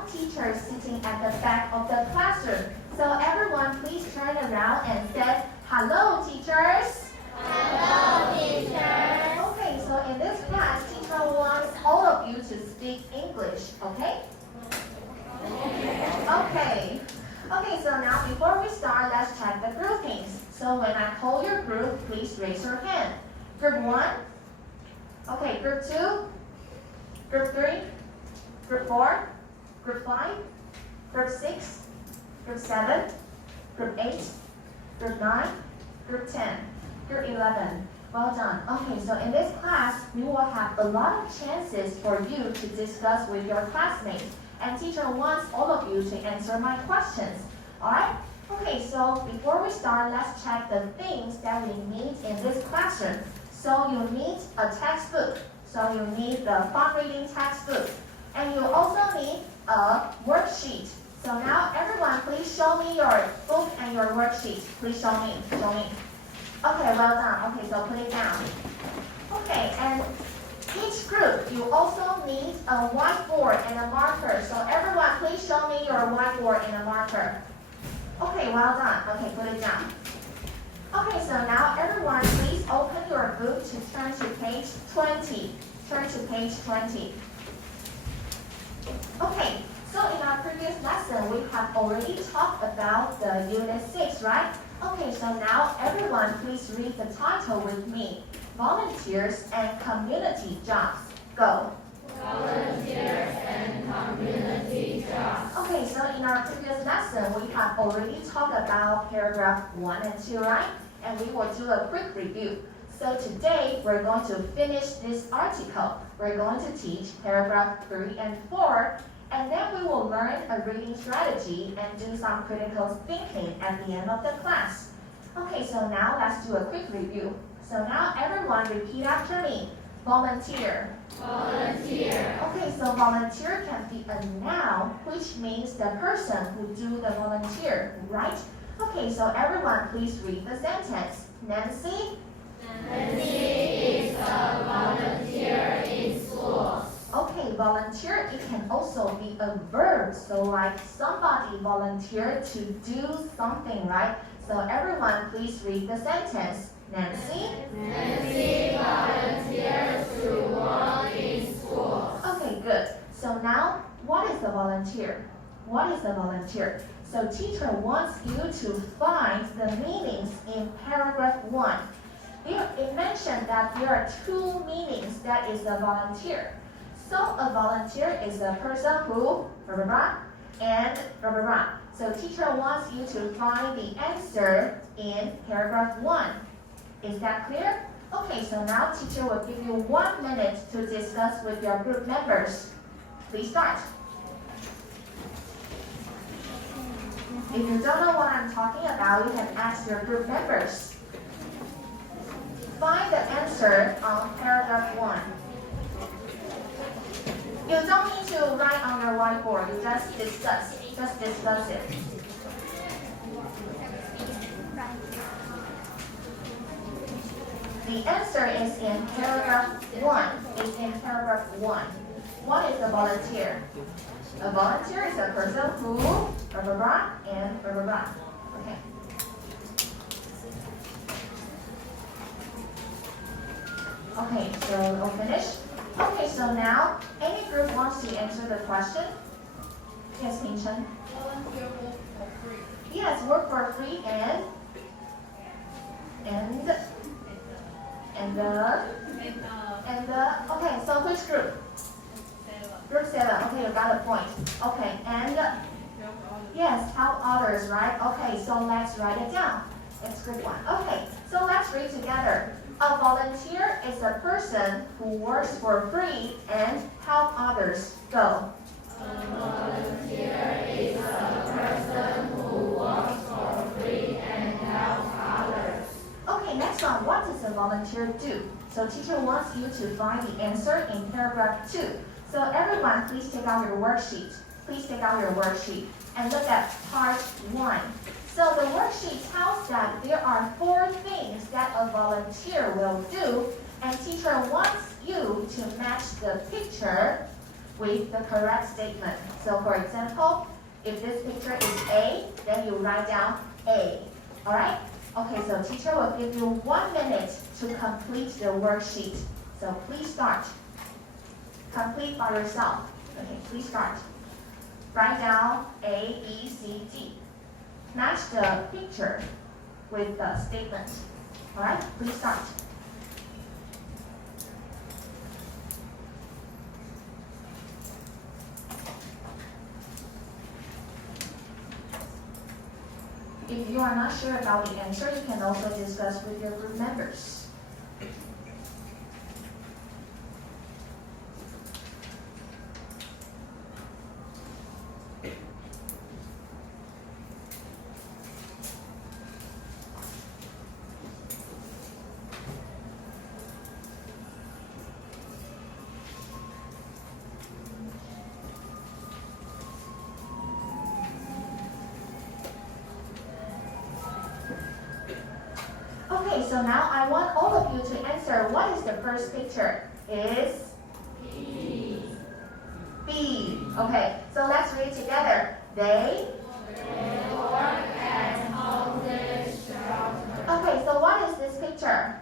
now teacher is sitting at the back of the classroom. So everyone please turn around and say, hello teachers. Hello, teacher. Okay, so in this class, teacher wants all of you to speak English, okay? Okay. Okay, so now before we start, let's check the groupings. So when I call your group, please raise your hand. Group 1. Okay, group 2. Group 3. Group 4. Group 5. Group 6. Group 7. Group 8. Group 9. Group 10. Group 11. Well done. Okay, so in this class, we will have a lot of chances for you to discuss with your classmates. And teacher wants all of you to answer my questions. Alright? Okay, so before we start, let's check the things that we need in this classroom. So you need a textbook. So you need the fun reading textbook. And you also need a worksheet. So now everyone, please show me your book and your worksheet. Please show me. Show me. Okay, well done. Okay, so put it down. Okay, and each group, you also need a whiteboard and a marker. So everyone, please show me your whiteboard and a marker. Okay, well done. Okay, put it down. Okay, so now everyone, please open your book to turn to page 20. Turn to page 20. Okay, so in our previous lesson, we have already talked about the Unit 6, right? Okay, so now everyone, please read the title with me. Volunteers and Community Jobs. Go. Volunteers and community jobs. Okay, so in our previous lesson, we have already talked about paragraph 1 and 2, right? And we will do a quick review. So today, we're going to finish this article. We're going to teach paragraph 3 and 4, and then we will learn a reading strategy and do some critical thinking at the end of the class. Okay, so now let's do a quick review. So now everyone repeat after me. Volunteer. Volunteer. Okay, so volunteer can be a noun, which means the person who do the volunteer, right? Okay, so everyone please read the sentence. Nancy? Nancy is a volunteer in schools. Okay, volunteer, it can also be a verb. So like somebody volunteered to do something, right? So everyone please read the sentence. Nancy? Nancy volunteers to work in schools. Okay, good. So now, what is a volunteer? What is a volunteer? So teacher wants you to find the meanings in paragraph 1. It mentioned that there are 2 meanings that is a volunteer. So a volunteer is a person who blah, blah, blah, and blah, blah, blah. So teacher wants you to find the answer in paragraph 1. Is that clear? Okay, so now teacher will give you 1 minute to discuss with your group members. Please start. If you don't know what I'm talking about, you can ask your group members. Find the answer on paragraph 1. You don't need to write on your whiteboard, you just discuss. Just discuss it. The answer is in paragraph 1. It's in paragraph 1. What is a volunteer? A volunteer is a person who blah blah blah and blah blah blah. Okay. Okay, so we'll finish. Okay, so now any group wants to answer the question? Yes, Ping Chen. Volunteer work for free. Yes, work for free and okay, so which group? 7. Group 7. Okay, you got a point. Okay, and yes, help others, right? Okay, so let's write it down. It's group 1. Okay, so let's read together. A volunteer is a person who works for free and help others. Go. A volunteer is a person who works for free and helps others. Okay, next one. What does a volunteer do? So teacher wants you to find the answer in paragraph 2. So everyone, please take out your worksheet. Please take out your worksheet and look at part 1. So the worksheet tells that there are 4 things that a volunteer will do, and teacher wants you to match the picture with the correct statement. So for example, if this picture is A, then you write down A. Alright? Okay, so teacher will give you 1 minute to complete the worksheet. So please start. Complete by yourself. Okay, please start. Write down A, B, C, D. Match the picture with the statement. Alright, please start. If you are not sure about the answer, you can also discuss with your group members. Okay, so now I want all of you to answer what is the first picture? Is B. B. Okay, so let's read together. They work at homeless shelter. Okay, so what is this picture?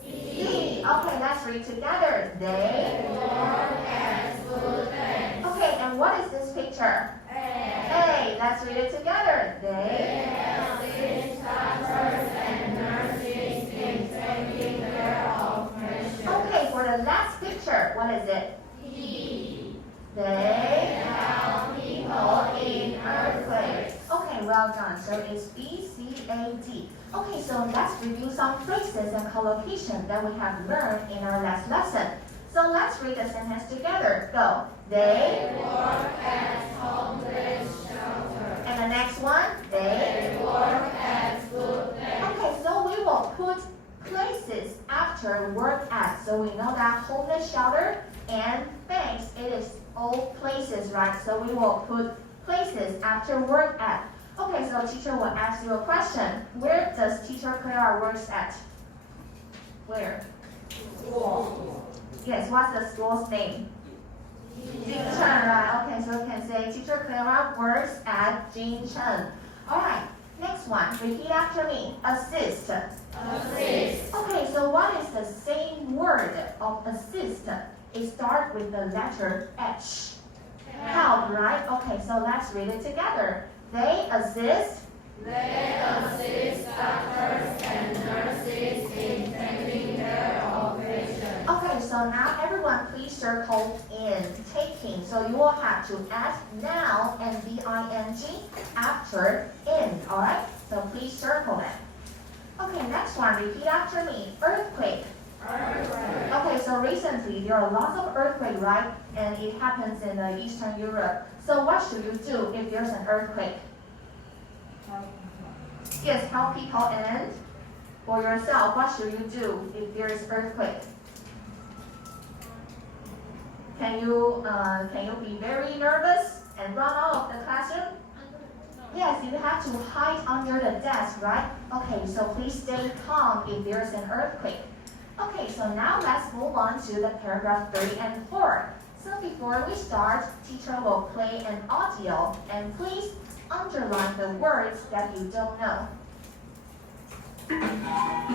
C. Okay, let's read together. They work at food banks. Okay, and what is this picture? A. Let's read it together. They assist doctors and nurses in taking care of patients. Okay, for the last picture, what is it? E. They help people in earthquakes. Okay, well done. So it's B, C, A, D. Okay, so let's review some phrases and collocation that we have learned in our last lesson. So let's read the sentence together. Go. They work at homeless shelter. And the next one. They work at food banks. Okay, so we will put places after work at. So we know that homeless shelter and banks, it is all places, right? So we will put places after work at. Okay, so teacher will ask you a question. Where does teacher Clara works at? Where? School. Yes, what's the school's name? Jinchen, right? Okay, so you can say teacher Clara works at Jinchen. Alright, next one. Repeat after me. Assist. Assist. Okay, so what is the same word of assist? It starts with the letter H. Help, right? Okay, so let's read it together. They assist. They assist doctors and nurses in taking care of patients. Okay, so now everyone please circle in taking. So you will have to add now and V-I-N-G after in, alright? So please circle that. Okay, next one, repeat after me. Earthquake. Earthquake. Okay, so recently there are lots of earthquakes, right? And it happens in Eastern Europe. So what should you do if there's an earthquake? Yes, help people and for yourself, what should you do if there is earthquake? Can you be very nervous and run out of the classroom? Yes, you have to hide under the desk, right? Okay, so please stay calm if there is an earthquake. Okay, so now let's move on to the paragraph 3 and 4. So before we start, teacher will play an audio and please underline the words that you don't know.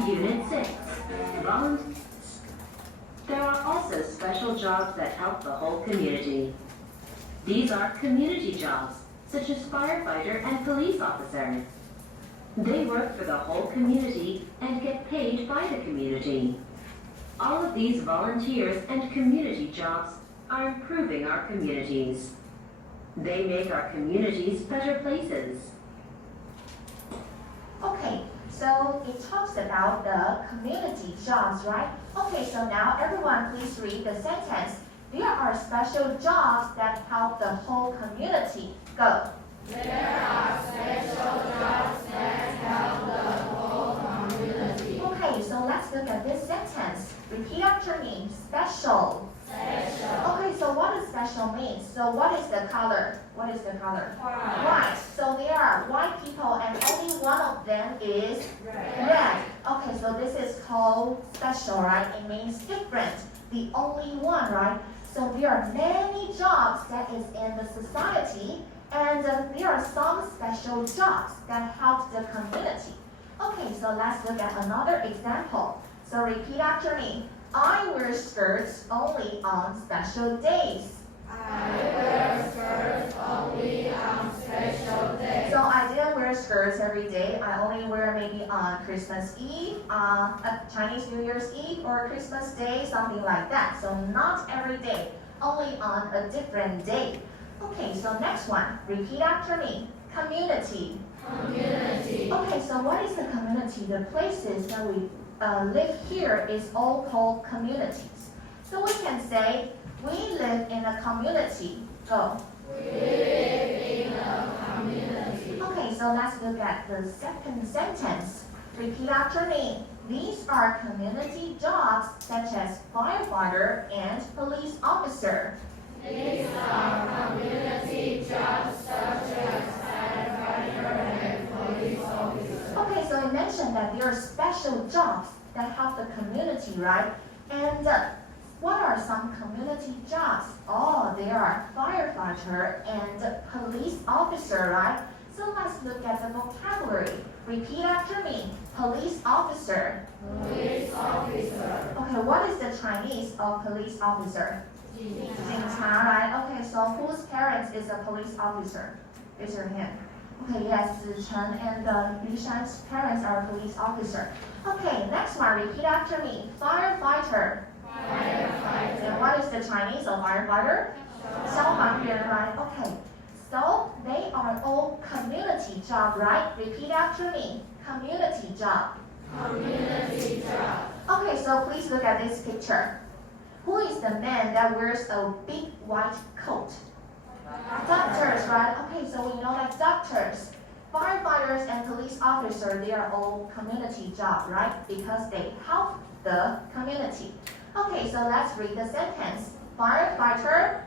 Unit 6. Volunteers. There are also special jobs that help the whole community. These are community jobs, such as firefighter and police officer. They work for the whole community and get paid by the community. All of these volunteers and community jobs are improving our communities. They make our communities better places. Okay, so it talks about the community jobs, right? Okay, so now everyone please read the sentence. There are special jobs that help the whole community. Go. There are special jobs that help the whole community. Okay, so let's look at this sentence. Repeat after me. Special. Special. Okay, so what does special mean? So what is the color? What is the color? White. White. So there are white people and only one of them is Red. red. Okay, so this is called special, right? It means different. The only one, right? So there are many jobs that is in the society, and there are some special jobs that help the community. Okay, so let's look at another example. So repeat after me. I wear skirts only on special days. I wear skirts only on special days. So I didn't wear skirts every day. I only wear maybe on Christmas Eve, Chinese New Year's Eve, or Christmas Day, something like that. So not every day, only on a different day. Okay, so next one. Repeat after me. Community. Community. Okay, so what is the community? The places that we live here is all called communities. So we can say, we live in a community. Go. We live in a community. Okay, so let's look at the second sentence. Repeat after me. These are community jobs such as firefighter and police officer. These are community jobs such as firefighter and police officer. Okay, so I mentioned that there are special jobs that help the community, right? And what are some community jobs? Oh, there are firefighter and police officer, right? So let's look at the vocabulary. Repeat after me. Police officer. Police officer. Okay, what is the Chinese of police officer? 警察, right? Okay, so whose parents is a police officer? Raise your hand. Okay, yes, Zichen and Yu Shan's parents are police officer. Okay, next one, repeat after me. Firefighter. Firefighter. And what is the Chinese of firefighter? 消防员, right? Okay, so they are all community job, right? Repeat after me. Community job. Community job. Okay, so please look at this picture. Who is the man that wears a big white coat? Doctors, right? Okay, so we know that doctors, firefighters, and police officers, they are all community jobs, right? Because they help the community. Okay, so let's read the sentence. Firefighter.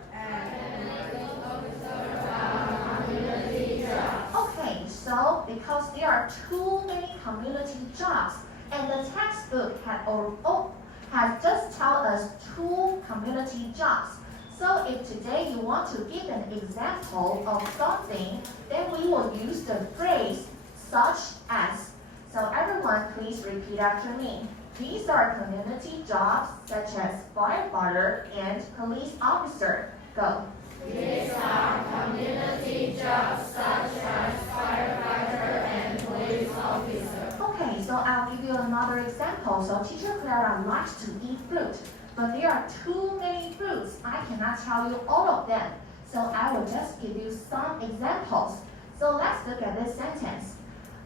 Okay, so because there are too many community jobs, and the textbook has just told us 2 community jobs. So if today you want to give an example of something, then we will use the phrase such as. So everyone please repeat after me. These are community jobs such as firefighter and police officer. Go. These are community jobs such as firefighter and police officer. Okay, so I'll give you another example. So teacher Clara likes to eat fruit, but there are too many fruits. I cannot tell you all of them. So I will just give you some examples. So let's look at this sentence.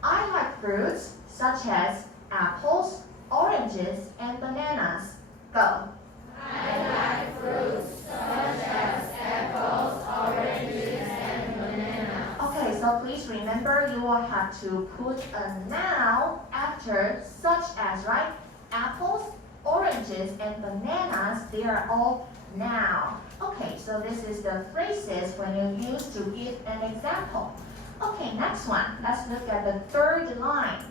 I like fruits such as apples, oranges, and bananas. Go. I like fruits such as apples, oranges, and bananas. Okay, so please remember you will have to put a noun after such as, right? Apples, oranges, and bananas, they are all noun. Okay, so this is the phrases when you use to give an example. Okay, next one. Let's look at the third line.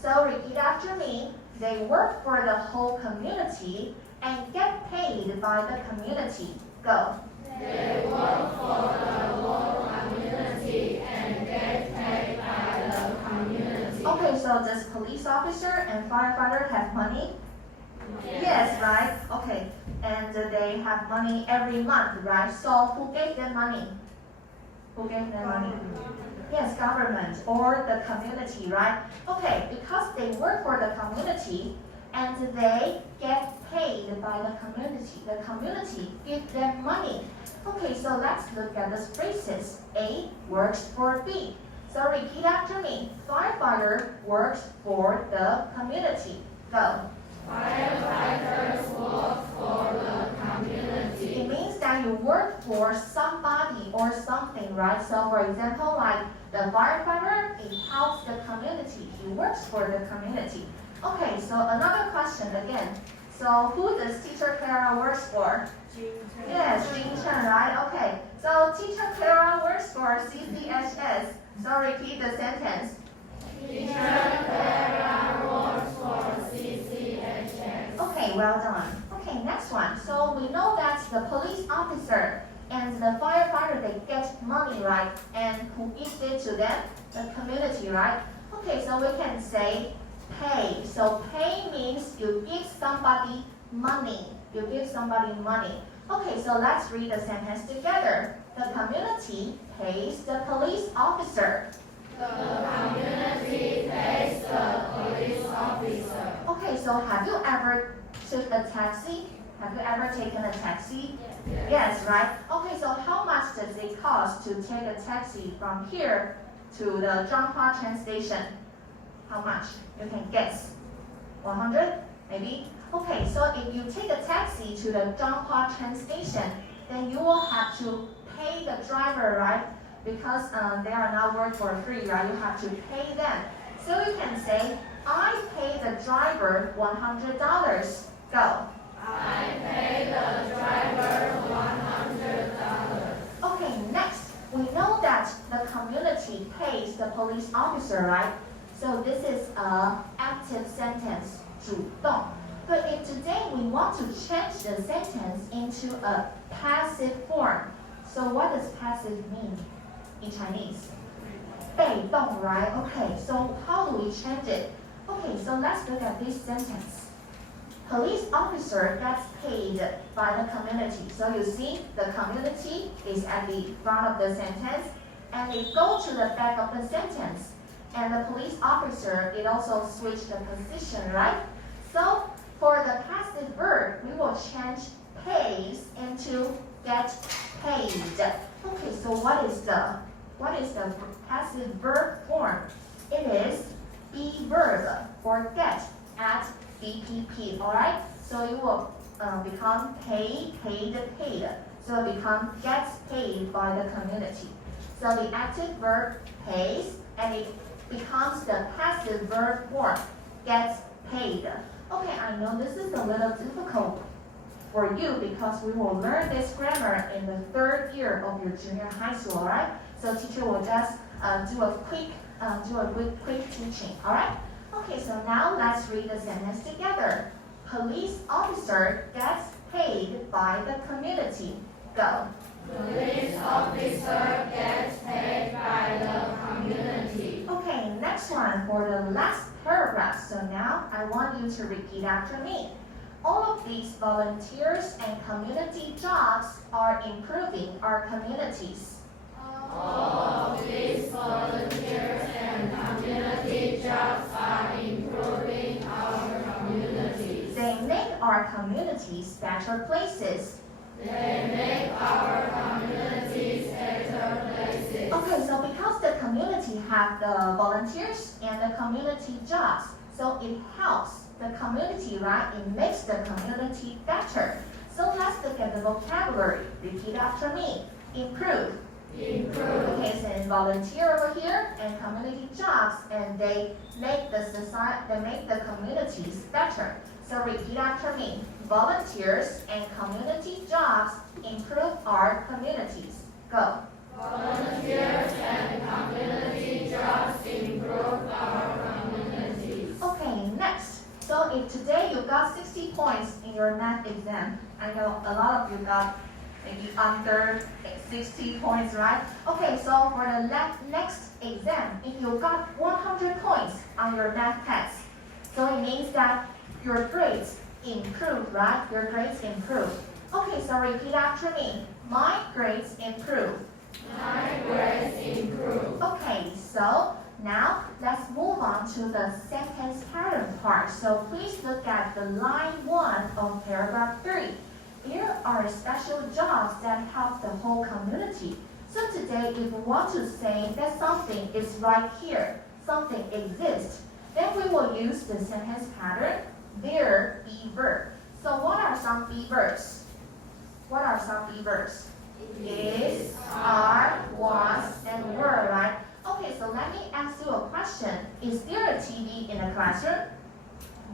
So repeat after me. They work for the whole community and get paid by the community. Go. They work for the whole community and get paid by the community. Okay, so does police officer and firefighter have money? Yes, right? Okay, and they have money every month, right? So who gave them money? Who gave them money? Yes, government or the community, right? Okay, because they work for the community and they get paid by the community. The community gives them money. Okay, so let's look at the phrases. A works for B. So repeat after me. Firefighter works for the community. Go. Firefighters work for the community. It means that you work for somebody or something, right? So for example, like the firefighter, it helps the community. He works for the community. Okay, so another question again. So who does teacher Clara works for? Yes, Chen, right? Okay. So teacher Clara works for CCHS. So repeat the sentence. Teacher Clara works for CCHS. Okay, well done. Okay, next one. So we know that the police officer and the firefighter, they get money, right? And who gives it to them? The community, right? Okay, so we can say pay. So pay means you give somebody money. You give somebody money. Okay, so let's read the sentence together. The community pays the police officer. The community pays the police officer. Okay, so have you ever took a taxi? Have you ever taken a taxi? Yes, right? Okay, so how much does it cost to take a taxi from here to the Zhanghua train station? How much? You can guess. 100? Maybe? Okay, so if you take a taxi to the Zhanghua train station, then you will have to pay the driver, right? Because they are not work for free, right? You have to pay them. So you can say, I pay the driver $100. Go. I pay the driver $100. Okay, next, we know that the community pays the police officer, right? So this is an active sentence, 主动. But if today we want to change the sentence into a passive form, so what does passive mean in Chinese? 被动, right? Okay, so how do we change it? Okay, so let's look at this sentence. Police officer gets paid by the community. So you see, the community is at the front of the sentence, and it goes to the back of the sentence. And the police officer, it also switched the position, right? So for the passive verb, we will change pays into get paid. Okay, so what is the passive verb form? It is be verb or get at BPP, alright? So it will become pay, paid, paid. So it becomes gets paid by the community. So the active verb pays, and it becomes the passive verb form, gets paid. Okay, I know this is a little difficult for you because we will learn this grammar in the 3rd year of your junior high school, alright? So teacher will just do a quick teaching, alright? Okay, so now let's read the sentence together. Police officer gets paid by the community. Go. Police officer gets paid by the community. Okay, next one for the last paragraph. So now I want you to repeat after me. All of these volunteers and community jobs are improving our communities. All of these volunteers and community jobs are improving our communities. They make our communities better places. They make our communities better places. Okay, so because the community have the volunteers and the community jobs, so it helps the community, right? It makes the community better. So let's look at the vocabulary. Repeat after me. Improve. Improve. Okay, so volunteer over here and community jobs, and they make the society, they make the communities better. So repeat after me. Volunteers and community jobs improve our communities. Go. Volunteers and community jobs improve our communities. Okay, next. So if today you got 60 points in your math exam, I know a lot of you got maybe under 60 points, right? Okay, so for the next exam, if you got 100 points on your math test, so it means that your grades improve, right? Your grades improve. Okay, so repeat after me. My grades improve. My grades improve. Okay, so now let's move on to the sentence pattern part. So please look at the line 1 of paragraph 3. Here are special jobs that help the whole community. So today, if we want to say that something is right here, something exists, then we will use the sentence pattern, there be verb. So what are some be verbs? What are some be verbs? Is, are, was, and were, right? Okay, so let me ask you a question. Is there a TV in the classroom?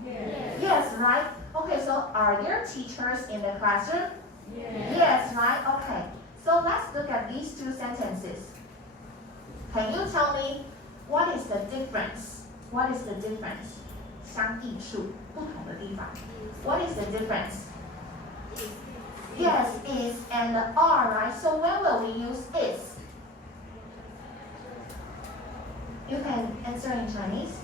Yes. Yes, right? Okay, so are there teachers in the classroom? Yes, right? Okay. So let's look at these two sentences. Can you tell me what is the difference? What is the difference? 相异处，不同的地方。What is the difference? Yes, is and are, right? So when will we use is? You can answer in Chinese.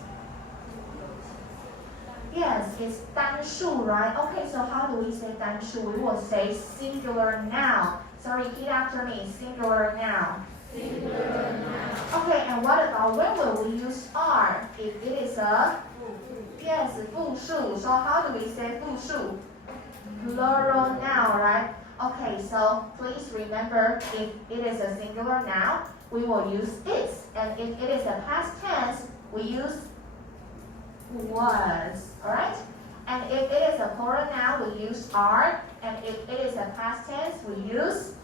Yes, it's 单数, right? Okay, so how do we say 单数? We will say singular noun. So repeat after me, singular noun. Singular noun. Okay, and what about when will we use are? If it is a, yes, 复数. So how do we say 复数? Plural noun, right? Okay, so please remember if it is a singular noun, we will use is. And if it is a past tense, we use was, alright? And if it is a plural noun, we use are. And if it is a past tense, we use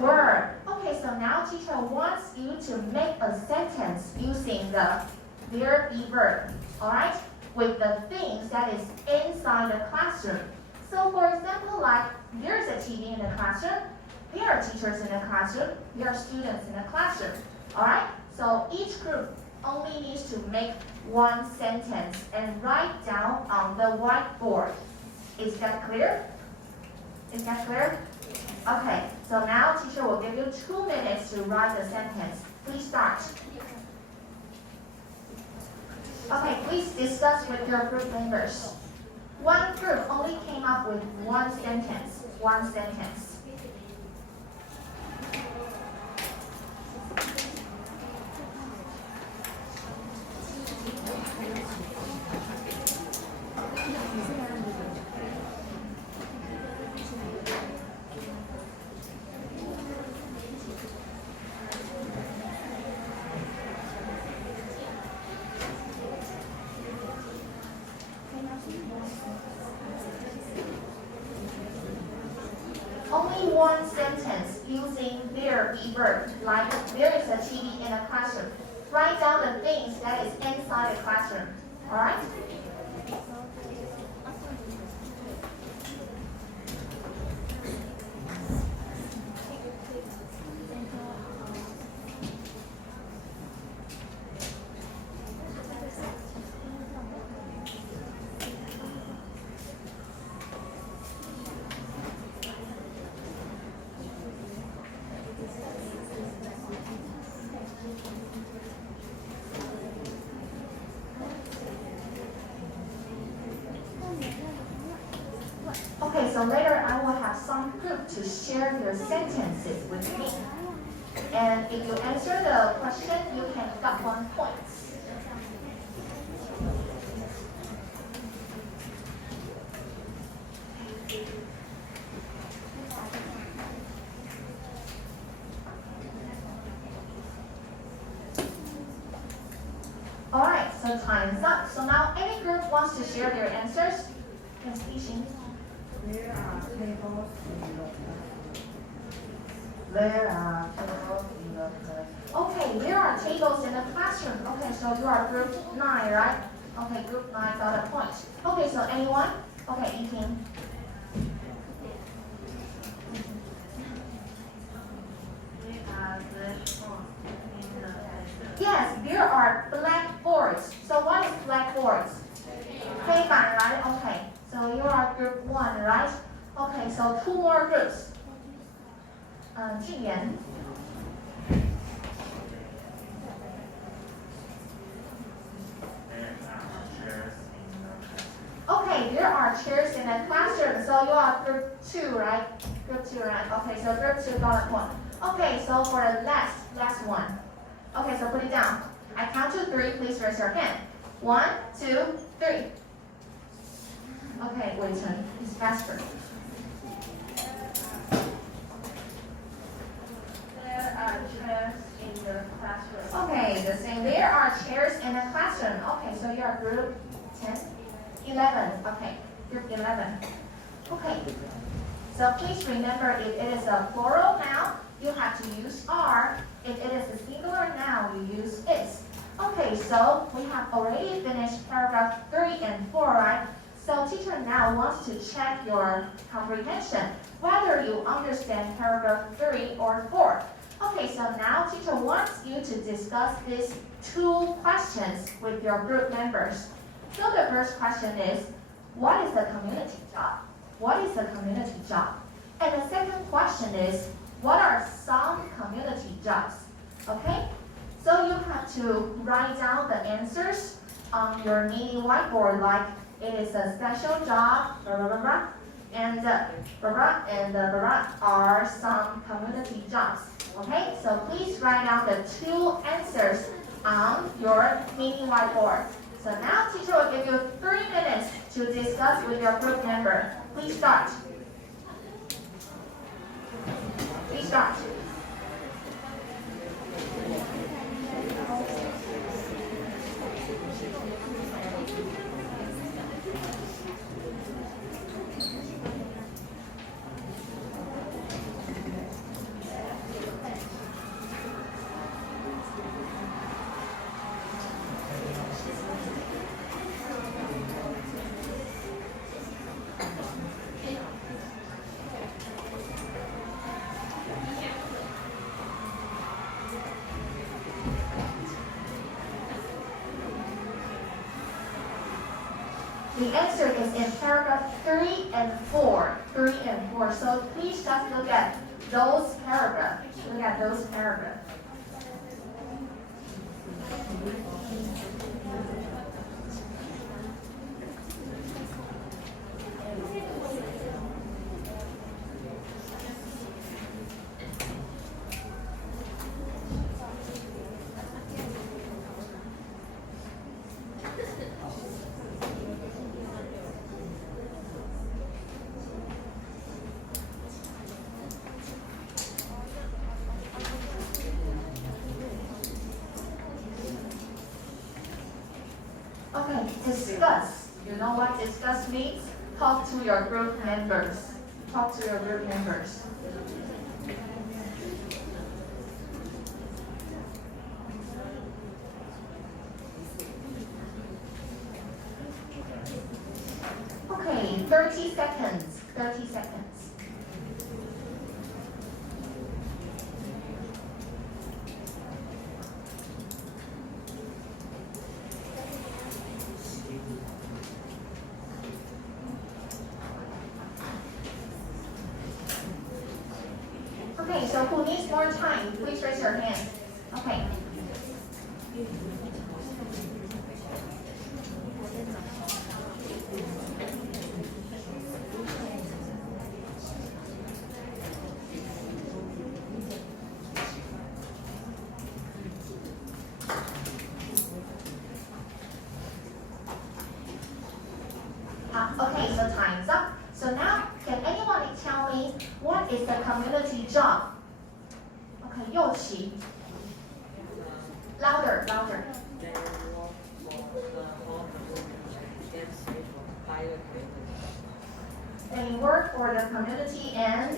were. Okay, so now teacher wants you to make a sentence using the there be verb, alright? With the things that is inside the classroom. So for example, like there's a TV in the classroom, there are teachers in the classroom, there are students in the classroom, alright? So each group only needs to make one sentence and write down on the whiteboard. Is that clear? Is that clear? Okay, so now teacher will give you 2 minutes to write the sentence. Please start. Okay, please discuss with your group members. One group only came up with one sentence. One sentence. Only one sentence using there be verb, like there is a TV in a classroom. Write down the things that is inside the classroom. Alright? Okay, so later I will have some group to share their sentences with me. And if you answer the question, you can get 1 point. Alright, so time's up. So now any group wants to share their answers? Yes, Yixing. There are tables in the classroom. There are tables in the classroom. Okay, there are tables in the classroom. Okay, so you are group 9, right? Okay, group 9 got a point. Okay, so anyone? Okay, 18. Yes, there are blackboards. So what is blackboards? 黑板, right? Okay, so you are group 1, right? Okay, so 2 more groups. 俊言. Okay, there are chairs in the classroom. So you are group 2, right? Group 2, right? Okay, so group 2 got a point. Okay, so for the last one. Okay, so put it down. I count to 3. Please raise your hand. 1, 2, 3. Okay, wait, it's faster. There are chairs in the classroom. Okay, the same. There are chairs in the classroom. Okay, so you are group 10, 11. Okay, group 11. Okay. So please remember, if it is a plural noun, you have to use are. If it is a singular noun, you use is. Okay, so we have already finished paragraph 3 and 4, right? So teacher now wants to check your comprehension, whether you understand paragraph 3 or 4. Okay, so now teacher wants you to discuss these 2 questions with your group members. So the first question is, what is the community job? What is the community job? A, And the second question is, what are some community jobs? Okay, so you have to write down the answers on your mini whiteboard, like it is a special job, blah, blah, blah, blah, and blah, blah, and blah, blah, are some community jobs. Okay, so please write down the two answers on your mini whiteboard. So now teacher will give you 3 minutes to discuss with your group member. Please start. Please start. The answer is in paragraph 3 and 4. 3 and 4. So please just look at those paragraphs. Look at those paragraphs. Okay, discuss. You know what discuss means? Talk to your group members. Talk to your group members. Okay, 30 seconds. 30 seconds. Okay, so who needs more time? Please raise your hand. Okay. Okay, so time's up. So now, can anyone tell me what is the community job? Okay, 右起. Louder, louder. They work for the community and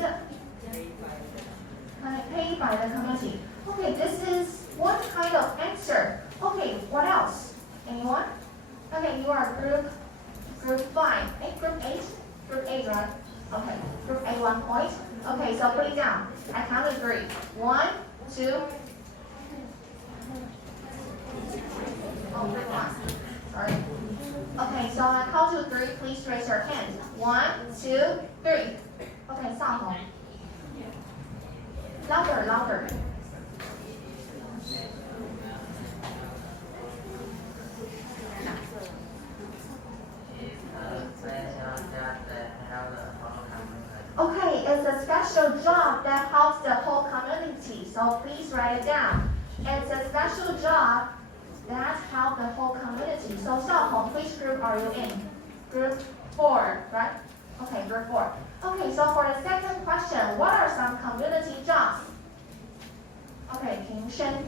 paid by the community. Okay, this is one kind of answer. Okay, what else? Anyone? Okay, you are group 5. Hey, group 8? Group 8, right? Okay, group A 1 point. Okay, so put it down. I counted 3. 1, 2. Oh, group 1. Sorry. Okay, so I count to 3. Please raise your hand. 1, 2, 3. Okay, 上红. Louder, louder. Okay, it's a special job that helps the whole community, so please write it down. It's a special job that helps the whole community. So Xiaohong, which group are you in? Group 4, right? Okay, group 4. Okay, so for the second question, what are some community jobs? Okay, Ping Shen.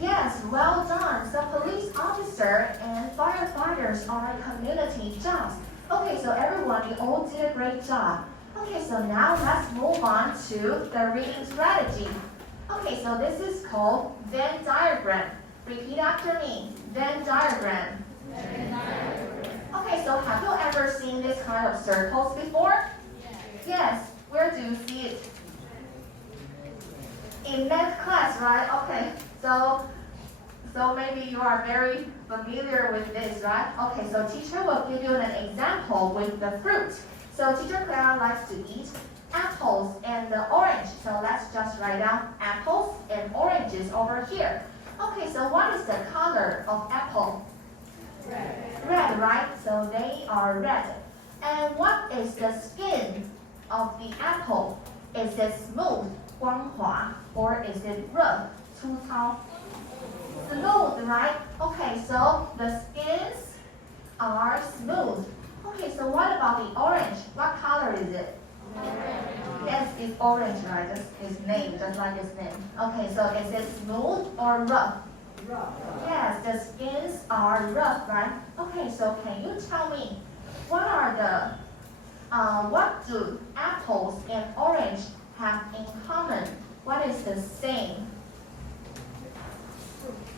Yes, well done. So police officer and firefighters are community jobs. Okay, so everyone, you all did a great job. Okay, so now let's move on to the reading strategy. Okay, so this is called Venn diagram. Repeat after me. Venn diagram. Venn diagram. Okay, so have you ever seen this kind of circles before? Yes. Where do you see it? In math class, right? Okay. So So maybe you are very familiar with this, right? Okay, so teacher will give you an example with the fruit. So teacher Clara likes to eat apples and the orange. So let's just write down apples and oranges over here. Okay, so what is the color of apple? Red, right? So they are red. And what is the skin of the apple? Is it smooth, 光滑, or is it rough, 粗糙? Smooth, right? Okay, so the skins are smooth. Okay, so what about the orange? What color is it? Yes, it's orange, right? That's its name, just like its name. Okay, so is it smooth or rough? Yes, the skins are rough, right? Okay, so can you tell me what do apples and orange have in common? What is the same?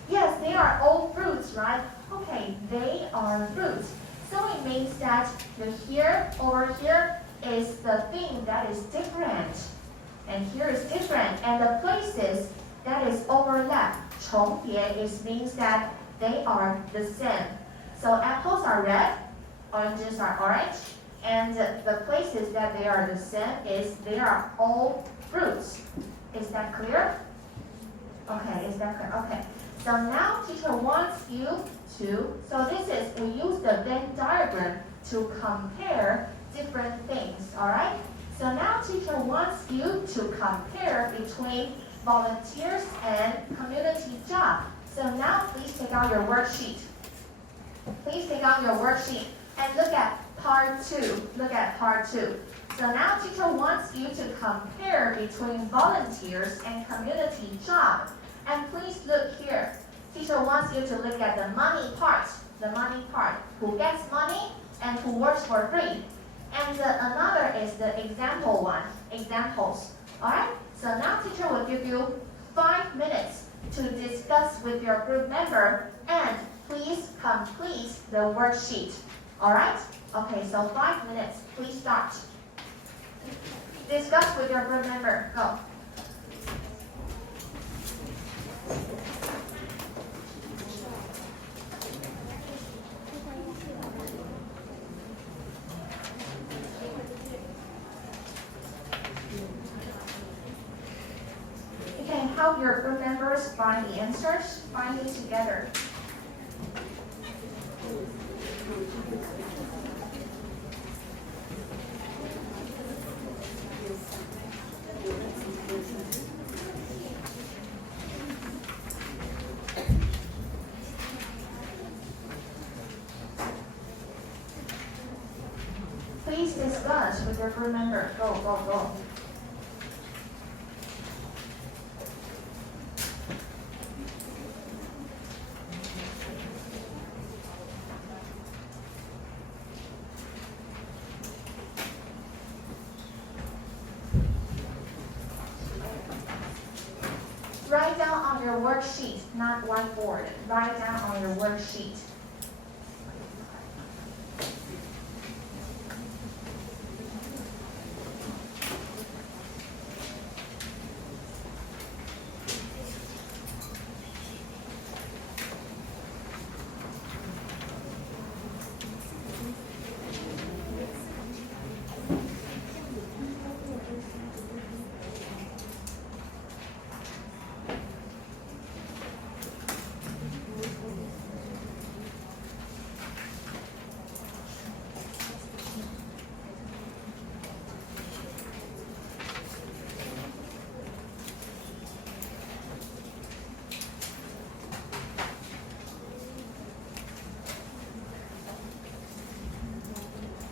Yes, they are all fruits, right? Okay, they are fruits. So it means that the here over here is the thing that is different. And here is different. And the places that is overlap, 重叠, it means that they are the same. So apples are red, oranges are orange, and the places that they are the same is they are all fruits. Is that clear? Okay, is that clear? Okay. So now teacher wants you to, so this is, we use the Venn diagram to compare different things, alright? So now teacher wants you to compare between volunteers and community job. So now please take out your worksheet. Please take out your worksheet and look at part 2. Look at part 2. So now teacher wants you to compare between volunteers and community job. And please look here. Teacher wants you to look at the money part. The money part. Who gets money and who works for free. And another is the example one. Examples. Alright? So now teacher will give you 5 minutes to discuss with your group member and please complete the worksheet. Alright? Okay, so 5 minutes. Please start. Discuss with your group member. Go. You can help your group members find the answers. Find it together. Please discuss with your group member. Go, go, go. Write down on your worksheet, not whiteboard. Write down on your worksheet.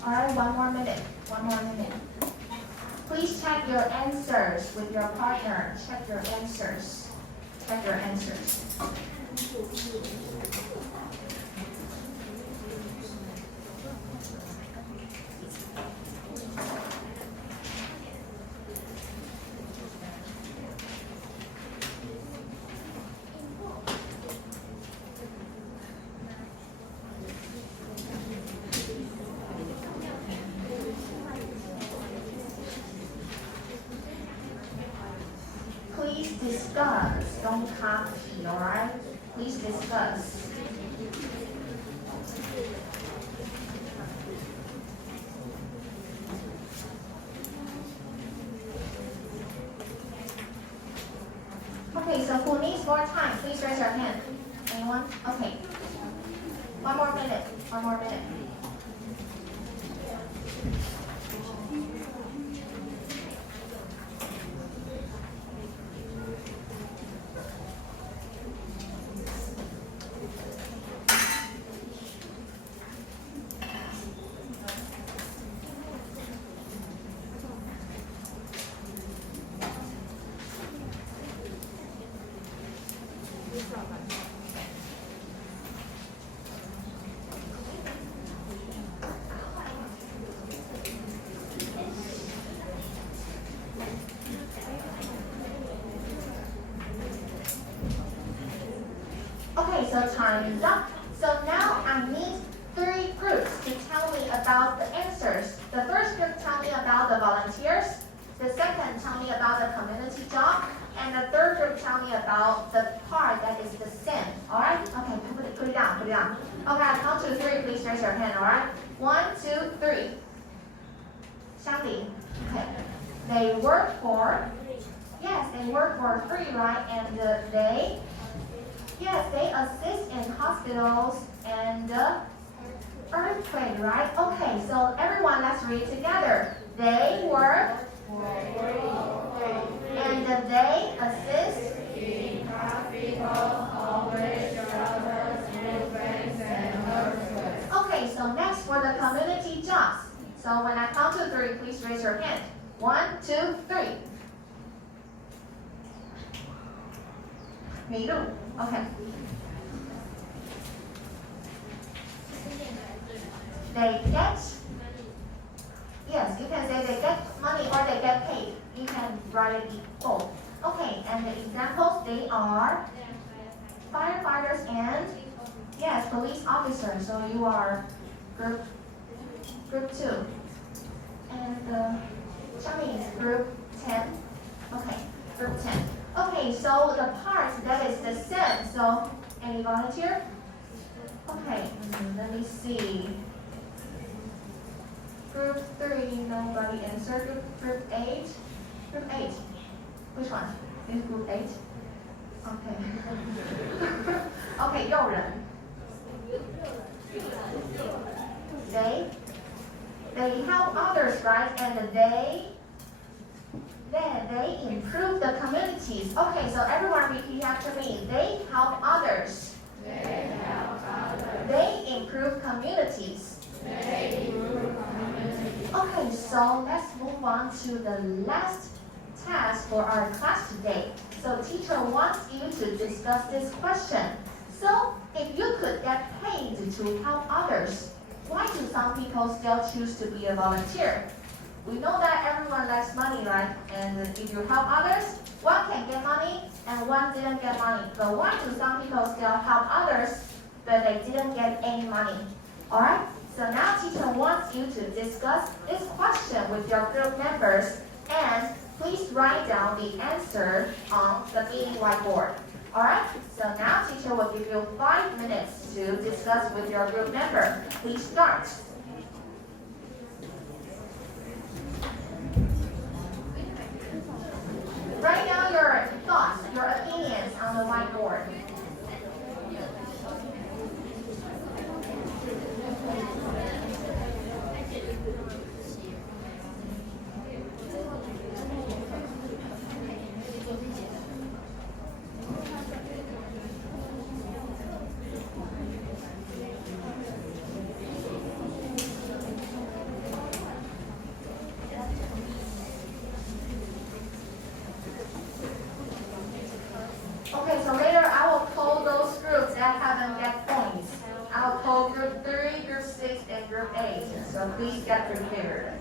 All right, one more minute. Please check your answers with your partner. Check your answers. Check your answers. Please discuss, don't copy, alright? please discuss. Okay, so who needs more time? Please raise your hand. Anyone? Okay. One more minute. One more minute. Okay, so time is up. So now I need 3 groups to tell me about the answers. The first group tell me about the volunteers. The second tell me about the community job. And the third group tell me about the part that is the same. Alright? Okay, put it down, put it down. Okay, I count to 3, please raise your hand, alright? 1, 2, 3. Shandy. Okay. They work for, yes, they work for free, right? And they assist in hospitals and earthquake, right? Okay, so everyone, let's read together. They work and they assist in hospitals, always shelters, movements, and earthquakes. Okay, so next for the community jobs. So when I count to 3, please raise your hand. 1, 2, 3. Middle. Okay. They get, yes, you can say they get money or they get paid. You can write it both. Okay, and the examples, they are firefighters and, yes, police officers. So you are group 2. And Shami is group 10. Okay, group 10. Okay, so the part that is the same. So any volunteer? Okay, let me see. Group 3, nobody answered. Group 8. Group 8. Which one? Is group 8? Okay. Okay, 诱人. They help others, right? And they improve the communities. Okay, so everyone repeat after me. They help others. They help others. They improve communities. They improve communities. Okay, so let's move on to the last task for our class today. So teacher wants you to discuss this question. So if you could get paid to help others, why do some people still choose to be a volunteer? We know that everyone likes money, right? And if you help others, one can get money and one didn't get money. But why do some people still help others, but they didn't get any money? Alright? So now teacher wants you to discuss this question with your group members and please write down the answer on the meeting whiteboard. Alright? So now teacher will give you 5 minutes to discuss with your group member. Please start. Write down your thoughts, your opinions on the whiteboard. Okay, so later I will call those groups that haven't get points. I will call group 3, group 6, and group 8. So please get prepared.